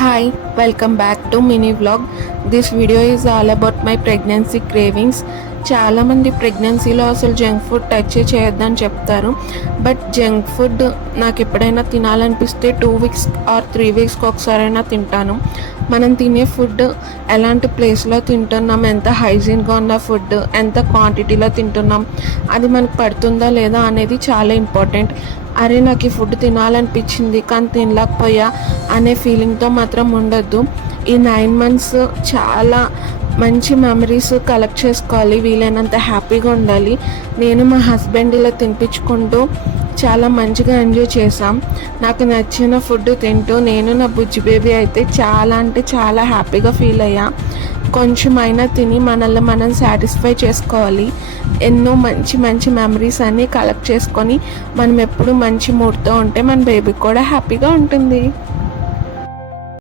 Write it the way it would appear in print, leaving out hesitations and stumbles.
Hi, welcome back to mini vlog. This video is all about my pregnancy cravings. చాలా మంది ప్రెగ్నెన్సీలో అసలు junk food touch చేయొద్దని చెప్తారు. బట్ జంక్ ఫుడ్ నాకు ఎప్పుడైనా తినాలనిపిస్తే 2 వీక్స్ ఆర్ 3 వీక్స్కి ఒకసారైనా తింటాను. మనం తినే ఫుడ్ ఎలాంటి ప్లేస్లో తింటున్నాం, ఎంత హైజీన్గా ఉన్న ఫుడ్, ఎంత క్వాంటిటీలో తింటున్నాం, అది మనకు పడుతుందా లేదా అనేది చాలా ఇంపార్టెంట్. అరే నాకు ఈ ఫుడ్ తినాలనిపించింది కానీ తినలేకపోయా అనే ఫీలింగ్తో మాత్రం ఉండొద్దు. ఈ 9 months చాలా మంచి మెమరీస్ కలెక్ట్ చేసుకోవాలి, వీలైనంత హ్యాపీగా ఉండాలి. నేను మా హస్బెండ్ ఇలా తినిపించుకుంటూ చాలా మంచిగా ఎంజాయ్ చేసాం. నాకు నచ్చిన ఫుడ్ తింటూ నేను నా బుజ్జి బేబీ అయితే చాలా అంటే చాలా హ్యాపీగా ఫీల్ అయ్యా. కొంచెమైనా తిని మనల్ని మనం సాటిస్ఫై చేసుకోవాలి. ఎన్నో మంచి మంచి మెమరీస్ అన్నీ కలెక్ట్ చేసుకొని మనం ఎప్పుడు మంచి మూడ్తో ఉంటే మన బేబీ కూడా హ్యాపీగా ఉంటుంది.